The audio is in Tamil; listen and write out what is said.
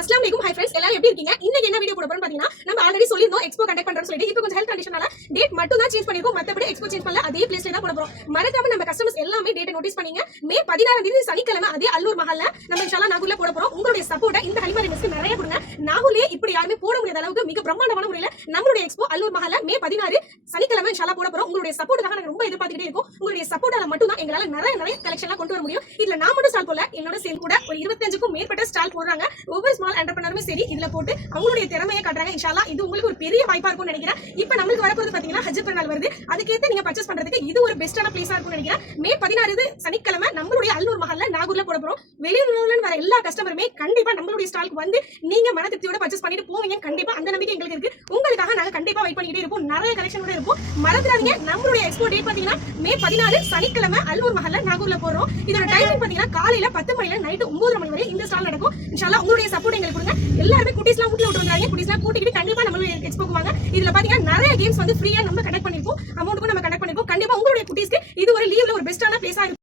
அஸ்ஸலாமு அலைக்கும். ஹை ஃப்ரெண்ட்ஸ், எல்லாரும் எப்படி இருக்கீங்க? இன்னைக்கு என்ன வீடியோ போட போறோம்னு பாத்தீங்கன்னா, நம்ம ஆல்ரெடி சொல்லிருந்தோம் எக்ஸ்போ கண்டக்ட் பண்றோம்னு சொல்லிட்டு. இப்போ கொஞ்சம் ஹெல்த் கண்டிஷனால டேட் மட்டும் தான் சேஞ்ச் பண்ணிருக்கோம். மத்தபடி எக்ஸ்போ சேஞ்ச் பண்ணல. அதே பிளேஸ்ல தான் போட போறோம். மறக்காம நம்ம கஸ்டமர்ஸ் எல்லாமே டேட் நோட்டீஸ் பண்ணீங்க. மே 16ஆம் தேதி சனிக்கிழமை அதே அல்லூர் மஹால்ல நம்ம இன்ஷாஅல்லாஹ் நாகூர்ல போட போறோம். உங்களுடைய சப்போர்ட்டை இந்த ஹலிமா ரெமிஸ்க்கு நிறைய கொடுங்க. நாகூர்லயே இப்படி யாருமே போட முடியாத அளவுக்கு மிக பிரம்மாண்டமான முறையில நம்மளுடைய எக்ஸ்போ அல்லூர் மஹால்ல மே 16 சனிக்கிழமை இன்ஷாஅல்லாஹ் போட போறோம். உங்களுடைய சப்போர்ட்டுக்காக நாங்க ரொம்ப எதிர்பார்த்துட்டே இருக்கோம். உங்களுடைய சப்போர்ட்டால மட்டும் தான் எங்களால நிறைய கலெக்ஷன்லாம் கொண்டு வர முடியும். இதுல நான் மட்டும் ஸ்டால் போடல, என்னோட சேர்ந்து கூட ஒரு 25க்கும் மேற்பட்ட ஸ்டால் போடுறாங்க. ஒவ்வொரு ஸ்மால் என்டர்பிரனருமே சரி இதுல போட்டு அவங்களுடைய திறமையை காட்டுறாங்க. இன்ஷாஅல்லாஹ் இது உங்களுக்கு ஒரு பெரிய வாய்ப்பா இருக்கும்னு நினைக்கிறேன். இப்போ நமக்கு வரப்போறது பாத்தீங்கன்னா ஹஜ் பெருநாள் வருது. அதுக்கேத்த நீங்க பர்ச்சேஸ் பண்றதுக்கு இது ஒரு பெஸ்டான பிளேஸா இருக்கும்னு நினைக்கிறேன். மே 16 சனிக்கிழமை நம்மளுடைய அல்லூர் மஹால்ல நாகூர்ல போட போறோம். வெளியூர்ல வர எல்லா கஸ்டமருமே கண்டிப்பா நம்மளுடைய ஸ்டாலுக்கு வந்து நீங்க மன திருப்தியோட பர்ச்சேஸ் பண்ணிட்டு போவீங்க. கண்டிப்பா அந்த நம்பிக்கை எங்களுக்கு இருக்கு. உங்களுக்காக நாங்க கண்டிப்பா வெயிட் பண்ணிட்டே இருப்போம். நிறைய கலெக்ஷன் கூட இருக்கும். மறந்துடாதீங்க, நம்மளுடைய எக்ஸ்போ டேட் பாத்தீங்கன்னா மே 16 சனிக்கிழமை அல்லூர் மஹால்ல நாகூர்ல போறோம். இதோட டைமிங் பாத்தீங்கன்னா காலையில 10 மணில நைட் 9:30 மணி வரை இந்த ஸ்டால் நடக்கும். இன்ஷாஅல்லாஹ் உங்களுடைய சப்போர்ட் எங்களுக்கு கொடுங்க. எல்லாரும் குட்டீஸ்லாம் வீட்ல விட்டு வந்தாங்க. குட்டீஸ்லாம் கூட்டிட்டு கண்டிப்பா நம்மளுடைய எக்ஸ்போக்கு வாங்க. இதுல பாத்தீங்கன்னா நிறைய கேம்ஸ் வந்து ஃப்ரீயா நம்ம கண்டக்ட் பண்ணிருக்கோம். அமௌண்ட்க்கும் நம்ம கண்டக்ட் பண்ணிருக்கோம். கண்டிப்பா உங்களுடைய குட்டீஸ்க்கு இது ஒரு லீவ்ல ஒரு பெஸ்டான பிளேஸா இருக்கும்.